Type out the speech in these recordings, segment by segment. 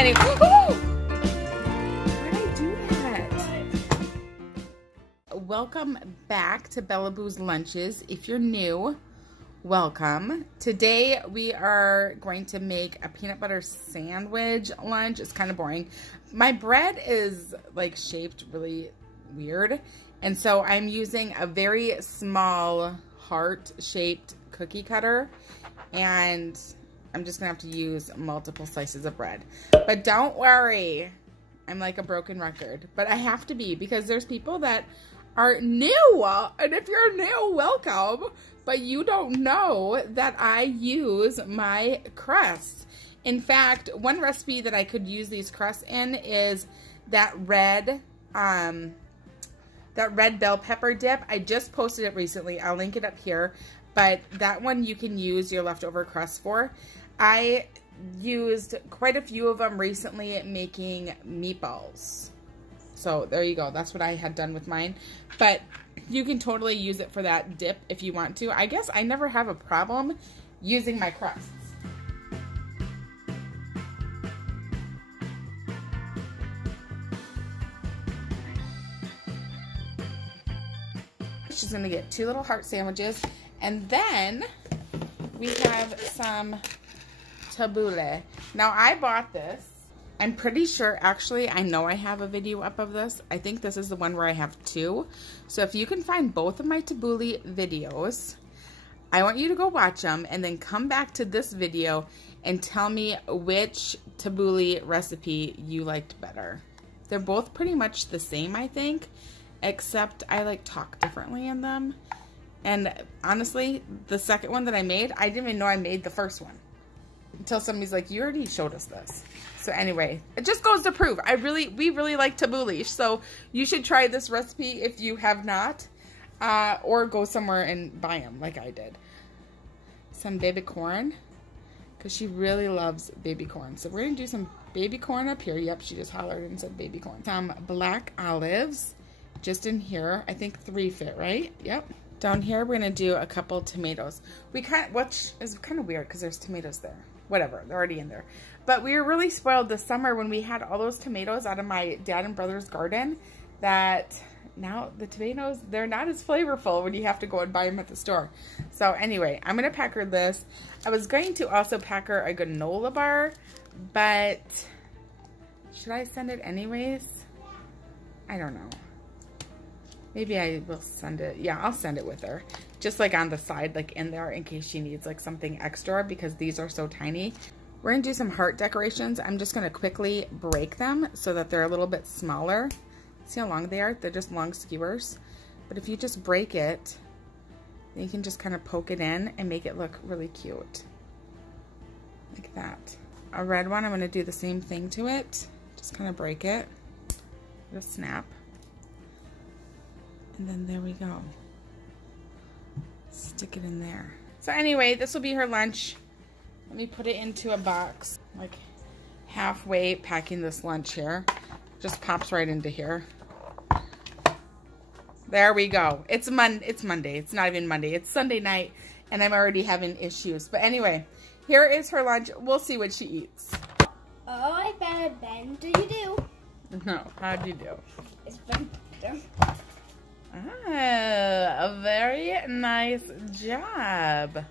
Anyway, why did I do that? Welcome back to BellaBoo's Lunches. If you're new, welcome. Today we are going to make a peanut butter sandwich lunch. It's kind of boring. My bread is like shaped really weird, and so I'm using a very small heart-shaped cookie cutter, and I'm just gonna have to use multiple slices of bread. But don't worry, I'm like a broken record, but I have to be because there's people that are new, and if you're new, welcome, but you don't know that I use my crusts. In fact, one recipe that I could use these crusts in is that red bell pepper dip. I just posted it recently. I'll link it up here, but that one you can use your leftover crust for. I used quite a few of them recently making meatballs. So there you go. That's what I had done with mine. But you can totally use it for that dip if you want to. I guess I never have a problem using my crusts. She's gonna get 2 little heart sandwiches, and then we have some tabbouleh. Now I bought this. I'm pretty sure, actually, I know I have a video up of this. I think this is the one where I have 2. So if you can find both of my tabbouleh videos, I want you to go watch them and then come back to this video and tell me which tabbouleh recipe you liked better. They're both pretty much the same, I think, except I like talk differently in them. And honestly, the second one that I made, I didn't even know I made the first one until somebody's like, you already showed us this. So anyway, it just goes to prove we really like tabbouleh. So you should try this recipe if you have not, or go somewhere and buy them like I did. Some baby corn, because she really loves baby corn. So we're gonna do some baby corn up here. Yep, she just hollered and said baby corn. Some black olives just in here. I think 3 fit, right? Yep. Down here, we're gonna do a couple tomatoes. Which is kind of weird because there's tomatoes there. Whatever, they're already in there. But we were really spoiled this summer when we had all those tomatoes out of my dad and brother's garden that now the tomatoes, they're not as flavorful when you have to go and buy them at the store. So anyway, I'm gonna pack her this. I was going to also pack her a granola bar, but should I send it anyways? I don't know. Maybe I will send it. Yeah, I'll send it with her. Just like on the side, like in there, in case she needs like something extra, because these are so tiny. We're gonna do some heart decorations. I'm just gonna quickly break them so that they're a little bit smaller. See how long they are? They're just long skewers. But if you just break it, then you can just kind of poke it in and make it look really cute. Like that. A red one, I'm gonna do the same thing to it. Just kind of break it. Just snap. And then there we go. Stick it in there. So anyway, this will be her lunch. Let me put it into a box. Like halfway packing this lunch here. Just pops right into here. There we go. It's Monday. It's not even Monday. It's Sunday night and I'm already having issues. But anyway, here is her lunch. We'll see what she eats. Oh, I bet Bento you do. No, how'd you do? It's Bento. Ah, a very nice job.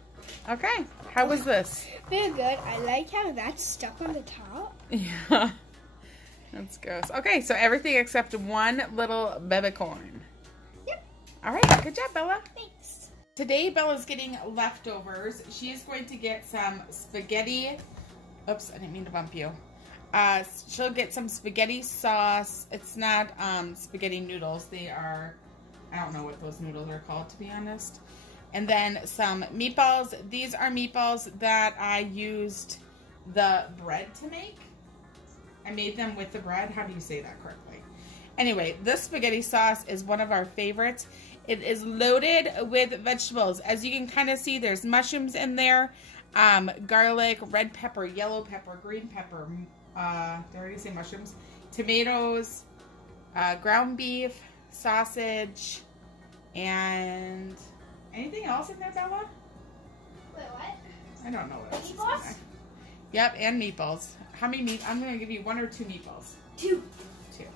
Okay, how was this? Very good. I like how that's stuck on the top. Yeah, that's gross. Okay, so everything except one little baby corn. Yep. All right, good job, Bella. Thanks. Today, Bella's getting leftovers. She is going to get some spaghetti. Oops, I didn't mean to bump you. She'll get some spaghetti sauce. It's not spaghetti noodles. They are, I don't know what those noodles are called, to be honest. And then some meatballs. These are meatballs that I used the bread to make. I made them with the bread. How do you say that correctly? Anyway, this spaghetti sauce is one of our favorites. It is loaded with vegetables. As you can kind of see, there's mushrooms in there, garlic, red pepper, yellow pepper, green pepper. Did I already say mushrooms? Tomatoes, ground beef, sausage, and anything else in there, Bella? Wait, what? I don't know what else is in Meatballs? there. Yep, and meatballs. How many meat? I'm going to give you 1 or 2 meatballs. 2. 2, okay.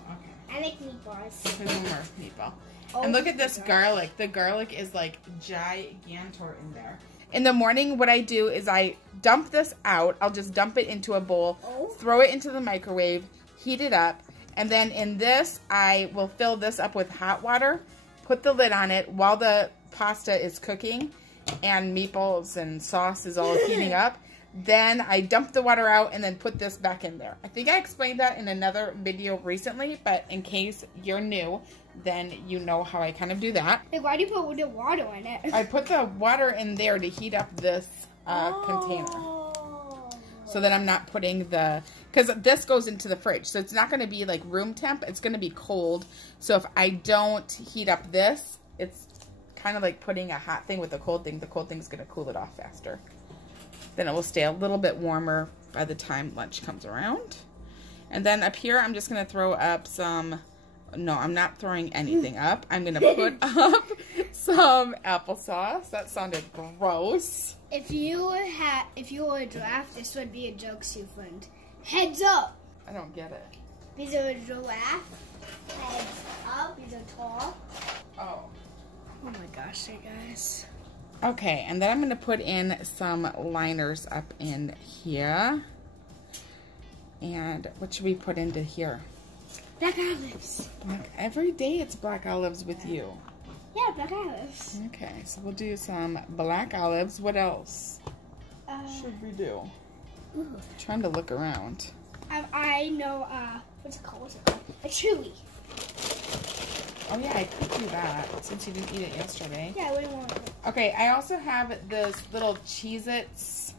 I like meatballs. There's one more meatball. Oh, and look at this garlic. The garlic is like gigantor in there. In the morning, what I do is I dump this out. I'll just dump it into a bowl, throw it into the microwave, heat it up, and then in this, I will fill this up with hot water, put the lid on it while the pasta is cooking and meatballs and sauce is all heating up. Then I dump the water out and then put this back in there. I think I explained that in another video recently, but in case you're new, then you know how I kind of do that. Like, why do you put the water in it? I put the water in there to heat up this container. So that I'm not putting because this goes into the fridge. So it's not going to be like room temp. It's going to be cold. So if I don't heat up this, it's kind of like putting a hot thing with a cold thing. The cold thing's going to cool it off faster. Then it will stay a little bit warmer by the time lunch comes around. And then up here, I'm just going to throw up some... No, I'm not throwing anything up. I'm going to put up some applesauce. That sounded gross. If you were a giraffe, this would be a joke, friend. Heads up! I don't get it. These are a giraffe. Heads up. These are tall. Oh. Oh my gosh, hey guys. Okay, and then I'm going to put in some liners up in here. And what should we put into here? Black olives. Every day it's black olives with you. Yeah, black olives. Okay, so we'll do some black olives. What else should we do? Ooh. Trying to look around. I know, what's it called? A chili. Oh yeah, I could do that since you didn't eat it yesterday. Yeah, I wouldn't want it. Okay, I also have this little Cheez-Its.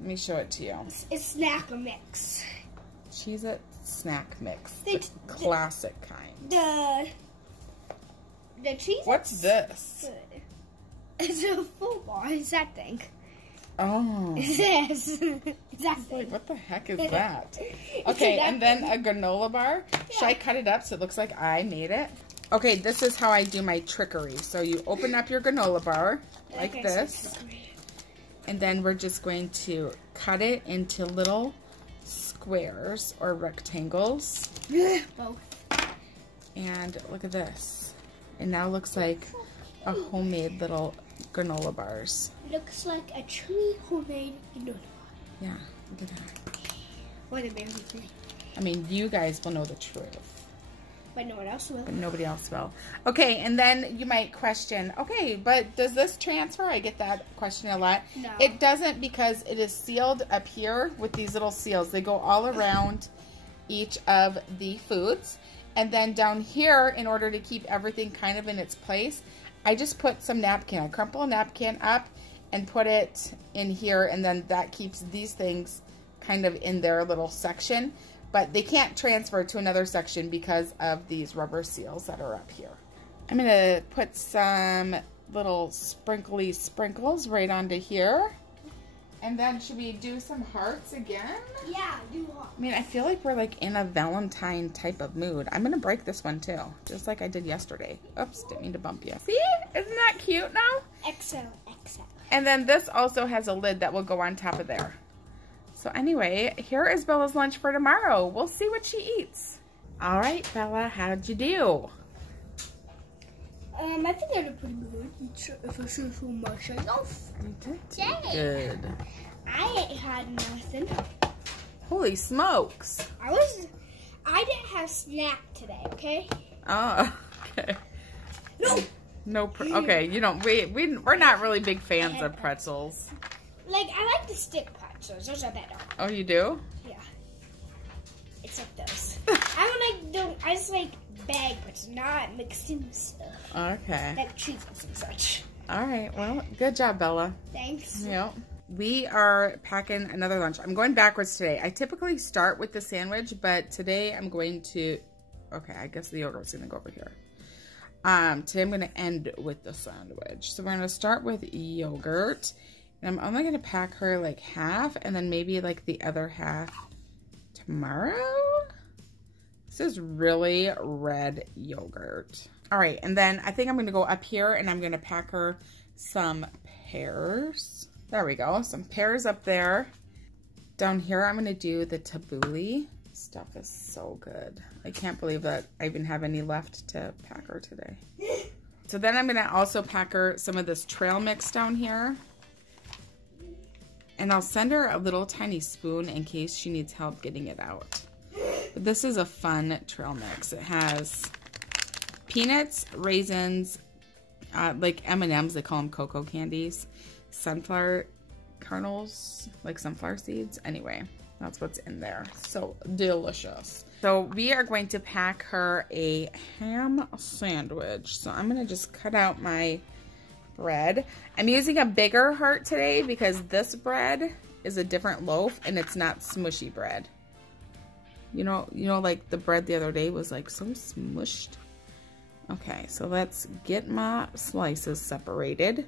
Let me show it to you. It's snack mix. Cheez-It snack mix. The classic kind. The cheese. What's this? It's a football. It's that thing. Oh. It's this. Exactly. Like, what the heck is that? Okay, and then a granola bar. Yeah. Should I cut it up so it looks like I made it? Okay, this is how I do my trickery. So you open up your granola bar like this. And then we're just going to cut it into little squares or rectangles. Both. And look at this. It now looks like a homemade little granola bars. Looks like a true homemade granola bar. Yeah, look at that. What a baby thing. I mean, you guys will know the truth. But no one else will. But nobody else will. Okay, and then you might question, okay, but does this transfer? I get that question a lot. No. It doesn't because it is sealed up here with these little seals. They go all around each of the foods. And then down here, in order to keep everything kind of in its place, I just put some napkin. I crumple a napkin up and put it in here, and then that keeps these things kind of in their little section. But they can't transfer to another section because of these rubber seals that are up here. I'm going to put some little sprinkly sprinkles right onto here. And then should we do some hearts again? Yeah, do hearts. I mean, I feel like we're like in a Valentine type of mood. I'm going to break this one too, just like I did yesterday. Oops, didn't mean to bump you. See? Isn't that cute now? XO. And then this also has a lid that will go on top of there. So anyway, here is Bella's lunch for tomorrow. We'll see what she eats. All right, Bella, how'd you do? I think I did pretty good. If I should for myself. You did good. I ain't had nothing. Holy smokes. I didn't have snack today, okay? Oh, okay. No. Okay, you don't, we're not really big fans of pretzels. Like, I like the stick pretzels. Those are better. Oh, you do? Yeah. It's like those. I just like bag pretzels, not mixed in stuff. Okay. Like cheeses and such. All right, well, good job, Bella. Thanks. Yep. We are packing another lunch. I'm going backwards today. I typically start with the sandwich, but today I'm going to, okay, I guess the yogurt's gonna go over here. Today I'm gonna end with the sandwich. So we're gonna start with yogurt. And I'm only going to pack her like half and then maybe like the other half tomorrow. This is really red yogurt. All right, and then I think I'm going to go up here and I'm going to pack her some pears. There we go, some pears up there. Down here, I'm gonna do the tabbouleh. Stuff is so good. I can't believe that I even have any left to pack her today. So then I'm gonna also pack her some of this trail mix down here. And I'll send her a little tiny spoon in case she needs help getting it out. But this is a fun trail mix. It has peanuts, raisins, like M&Ms, they call them cocoa candies, sunflower kernels, like sunflower seeds. Anyway, that's what's in there. So delicious. So we are going to pack her a ham sandwich. So I'm gonna just cut out my bread. I'm using a bigger heart today because this bread is a different loaf and it's not smushy bread. You know, like the bread the other day was like so smushed. Okay, so let's get my slices separated.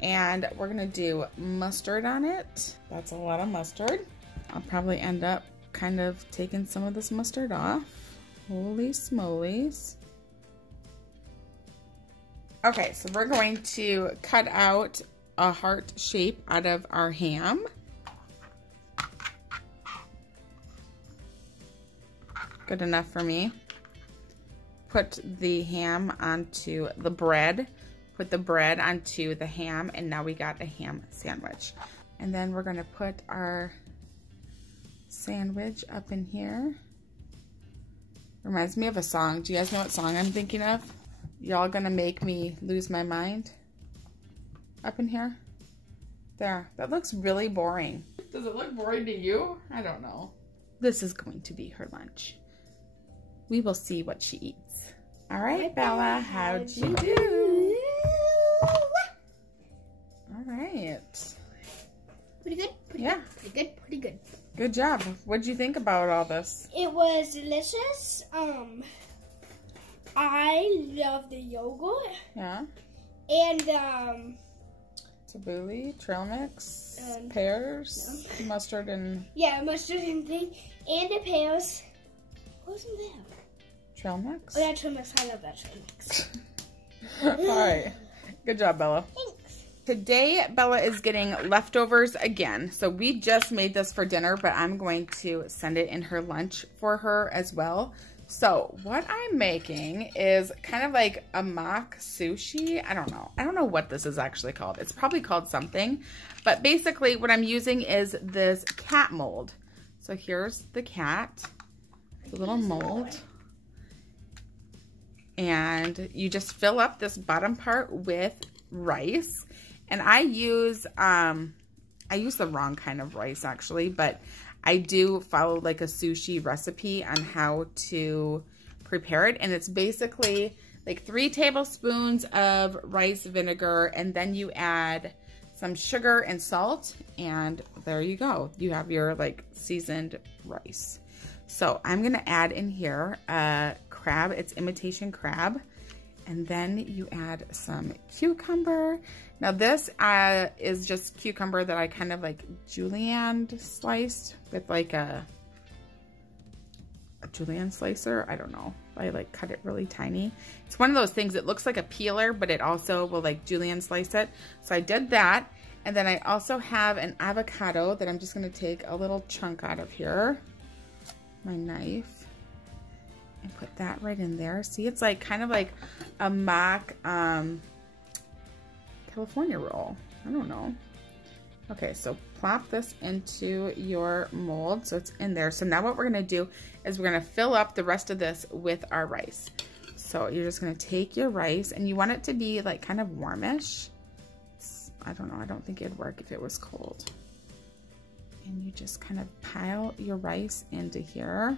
And we're gonna do mustard on it. That's a lot of mustard. I'll probably end up kind of taking some of this mustard off. Holy smolies. Okay, so we're going to cut out a heart shape out of our ham. Good enough for me. Put the ham onto the bread. Put the bread onto the ham, and now we got a ham sandwich. And then we're gonna put our sandwich up in here. Reminds me of a song. Do you guys know what song I'm thinking of? Y'all gonna make me lose my mind? Up in here? There. That looks really boring. Does it look boring to you? I don't know. This is going to be her lunch. We will see what she eats. All right, Bella, how'd you do? All right. Pretty good? Pretty good. Good job. What'd you think about all this? It was delicious. I love the yogurt. Yeah. And tabbouleh, trail mix, pears, no. Mustard and... Yeah, mustard and thing. And the pears. What was in there? Trail mix? Oh yeah, trail mix. I love that trail mix. Alright. Good job, Bella. Thanks. Today, Bella is getting leftovers again. So we just made this for dinner, but I'm going to send it in her lunch for her as well. So what I'm making is kind of like a mock sushi. I don't know. I don't know what this is actually called. It's probably called something. But basically what I'm using is this cat mold. So here's the cat, the little mold. And you just fill up this bottom part with rice. And I use the wrong kind of rice actually, but I do follow like a sushi recipe on how to prepare it. And it's basically like 3 tablespoons of rice vinegar, and then you add some sugar and salt, and there you go. You have your like seasoned rice. So I'm gonna add in here crab, it's imitation crab. And then you add some cucumber. Now this is just cucumber that I kind of like julienne sliced with like a julienne slicer. I don't know. I like cut it really tiny. It's one of those things, it looks like a peeler, but it also will like julienne slice it. So I did that. And then I also have an avocado that I'm just gonna take a little chunk out of here. My knife. And put that right in there. See, it's like kind of like a mock California roll. I don't know. Okay, so plop this into your mold so it's in there. So now what we're gonna do is we're gonna fill up the rest of this with our rice. So you're just gonna take your rice, and you want it to be like kind of warmish. I don't know, I don't think it'd work if it was cold. And you just kind of pile your rice into here.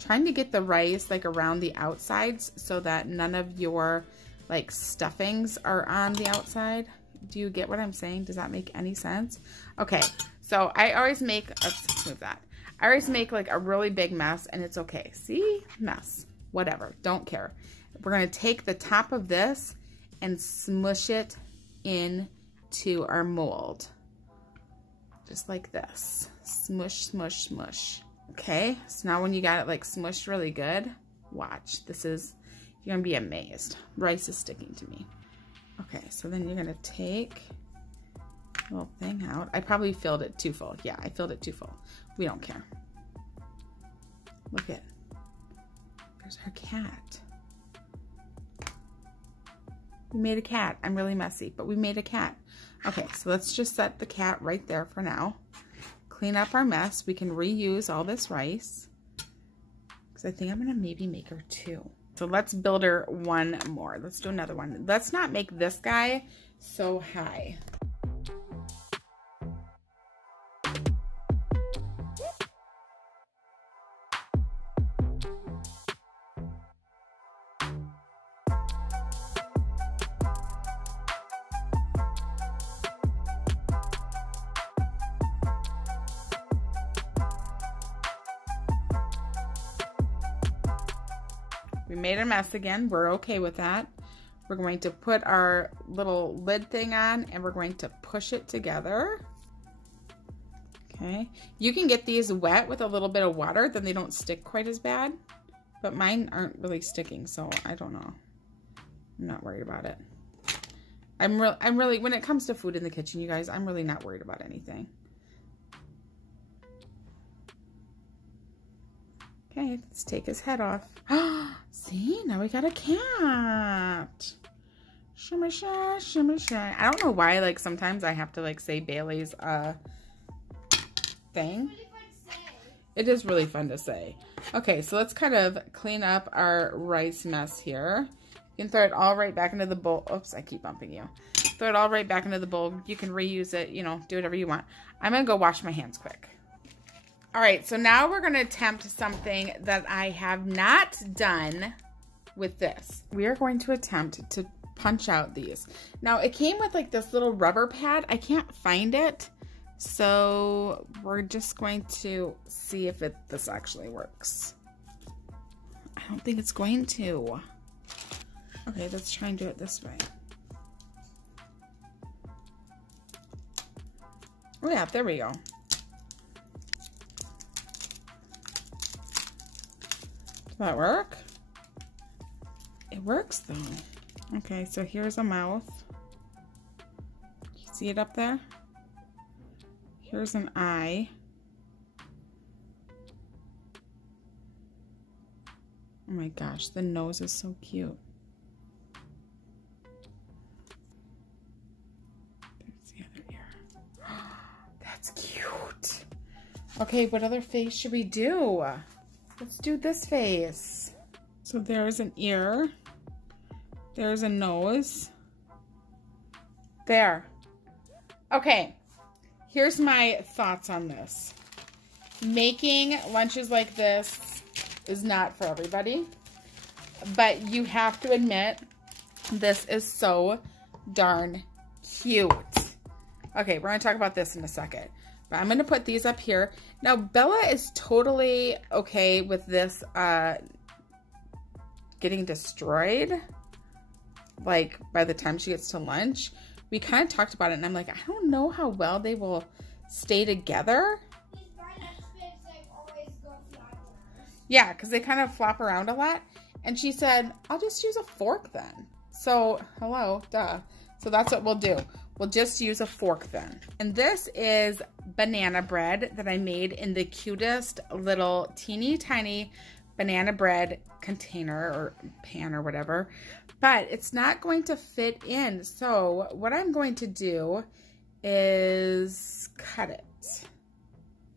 Trying to get the rice like around the outsides so that none of your like stuffings are on the outside. Do you get what I'm saying? Does that make any sense? Okay, so I always make, let's move that. I always make like a really big mess, and it's okay. See? Mess. Whatever. Don't care. We're going to take the top of this and smush it into our mold. Just like this. Smush, smush, smush. Okay, so now when you got it like smushed really good, watch. You're gonna be amazed. Rice is sticking to me. Okay, so then you're gonna take little thing out. I probably filled it too full. Yeah, I filled it too full. We don't care. Look at, there's our cat. We made a cat. I'm really messy, but we made a cat. Okay, so let's just set the cat right there for now. Clean up our mess. We can reuse all this rice. Because I think I'm going to maybe make her 2. So let's build her 1 more. Let's do another one. Let's not make this guy so high. We made a mess again. We're okay with that. We're going to put our little lid thing on and we're going to push it together. Okay. You can get these wet with a little bit of water, then they don't stick quite as bad. But mine aren't really sticking, so I don't know. I'm not worried about it. I'm really, when it comes to food in the kitchen, you guys, I'm really not worried about anything. Okay, let's take his head off. See, now we got a cat. Shimmy shy, shimmy shy. I don't know why, like, sometimes I have to, like, say Bailey's thing. It is really fun to say. Okay, so let's kind of clean up our rice mess here. You can throw it all right back into the bowl. Oops, I keep bumping you. Throw it all right back into the bowl. You can reuse it, you know, do whatever you want. I'm going to go wash my hands quick. All right, so now we're going to attempt something that I have not done with this. We are going to attempt to punch out these. Now, it came with like this little rubber pad. I can't find it. So we're just going to see if this actually works. I don't think it's going to. Okay, let's try and do it this way. Oh yeah, there we go. Does that work? It works though. Okay, so here's a mouth. You see it up there? Here's an eye. Oh my gosh, the nose is so cute. There's the other ear. That's cute. Okay, what other face should we do? Let's do this face. So there's an ear. There's a nose. There. Okay. Here's my thoughts on this. Making lunches like this is not for everybody, but you have to admit this is so darn cute. Okay, we're gonna talk about this in a second, but I'm gonna put these up here. Now, Bella is totally okay with this getting destroyed, like by the time she gets to lunch. We kind of talked about it, and I'm like, I don't know how well they will stay together. Yeah, because they kind of flop around a lot. And she said, I'll just use a fork then. So, hello, duh. So that's what we'll do. We'll just use a fork then. And this is banana bread that I made in the cutest little teeny tiny banana bread container or pan or whatever. But it's not going to fit in. So what I'm going to do is cut it,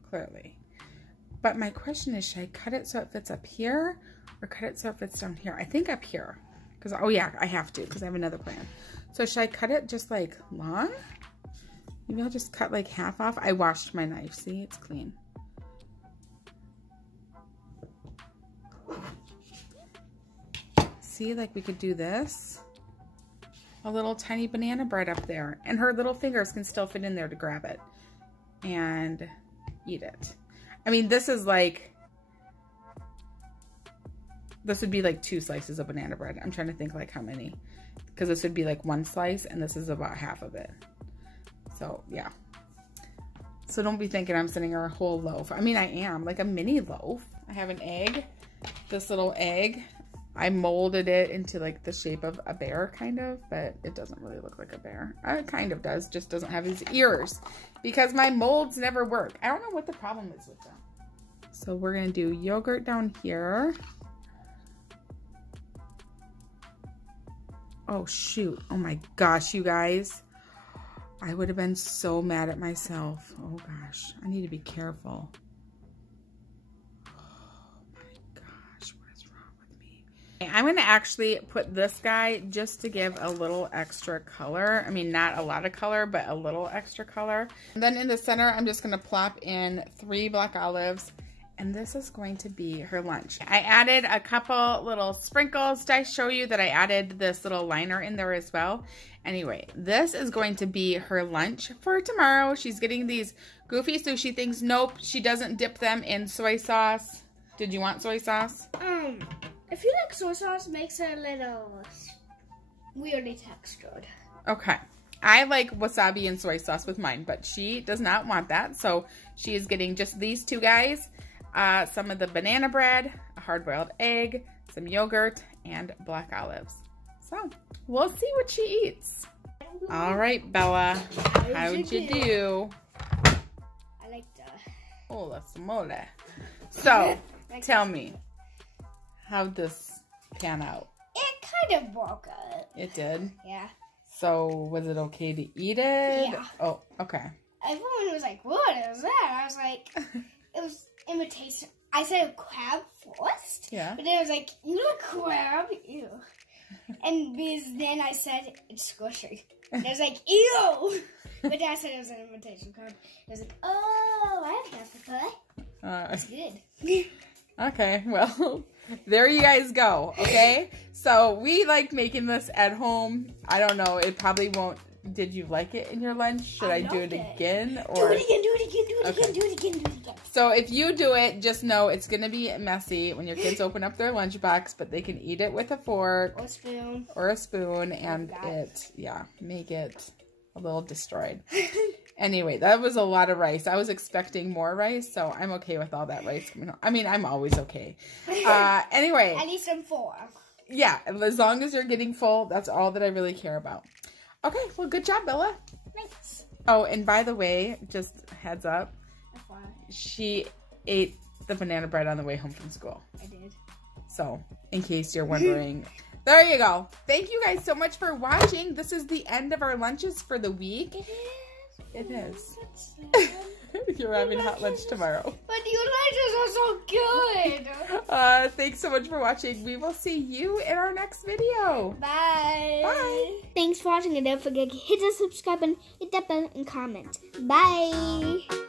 clearly. But my question is, should I cut it so it fits up here or cut it so it fits down here? I think up here. Because, oh yeah, I have to because I have another plan. So should I cut it just like long? Maybe I'll just cut like half off. I washed my knife. See, it's clean. See, like we could do this. A little tiny banana bread up there. And her little fingers can still fit in there to grab it. And eat it. I mean, this is like, this would be like 2 slices of banana bread. I'm trying to think like how many. Because this would be like 1 slice and this is about half of it. So, yeah. So don't be thinking I'm sending her a whole loaf. I mean, I am. Like a mini loaf. I have an egg. This little egg. I molded it into like the shape of a bear kind of, but it doesn't really look like a bear. It kind of does, just doesn't have his ears because my molds never work. I don't know what the problem is with them. So we're gonna do yogurt down here. Oh shoot, oh my gosh, you guys. I would have been so mad at myself. Oh gosh, I need to be careful. I'm going to actually put this guy just to give a little extra color. I mean, not a lot of color, but a little extra color. And then in the center, I'm just going to plop in 3 black olives. And this is going to be her lunch. I added a couple little sprinkles. Did I show you that I added this little liner in there as well? Anyway, this is going to be her lunch for tomorrow. She's getting these goofy sushi things. Nope, she doesn't dip them in soy sauce. Did you want soy sauce? I feel like soy sauce makes it a little weirdly textured. Okay. I like wasabi and soy sauce with mine, but she does not want that. So she is getting just these 2 guys. Some of the banana bread, a hard-boiled egg, some yogurt, and black olives. So we'll see what she eats. All right, Bella. How'd you do? I like the... Hola mole. So tell me. How'd this pan out? It kind of broke it. It did? Yeah. So, was it okay to eat it? Yeah. Oh, okay. Everyone was like, what is that? I was like, it was imitation. I said crab first. Yeah. But then I was like, you look crab? Ew. And because then I said, it's squishy. And I was like, ew. But then I said it was an imitation crab. I was like, oh, I have to try. It's good. Okay, well, there you guys go, okay? So we like making this at home. I don't know, it probably won't. Did you like it in your lunch? Should I do it again? Or... Do it again, do it again, do it again, do it again, do it again. So if you do it, just know it's going to be messy when your kids open up their lunchbox, but they can eat it with a fork. Or a spoon. Or a spoon, and make it a little destroyed. Anyway, that was a lot of rice. I was expecting more rice, so I'm okay with all that rice coming home. I mean, I'm always okay. Anyway. At least I'm 4. Yeah, as long as you're getting full, that's all that I really care about. Okay, well, good job, Bella. Thanks. Oh, and by the way, just heads up, she ate the banana bread on the way home from school. I did. So, in case you're wondering... There you go. Thank you guys so much for watching. This is the end of our lunches for the week. It is. It is. You're having hot lunch tomorrow. But your lunches are so good. Thanks so much for watching. We will see you in our next video. Bye. Bye. Thanks for watching, and don't forget to hit the subscribe button, hit that button, and comment. Bye.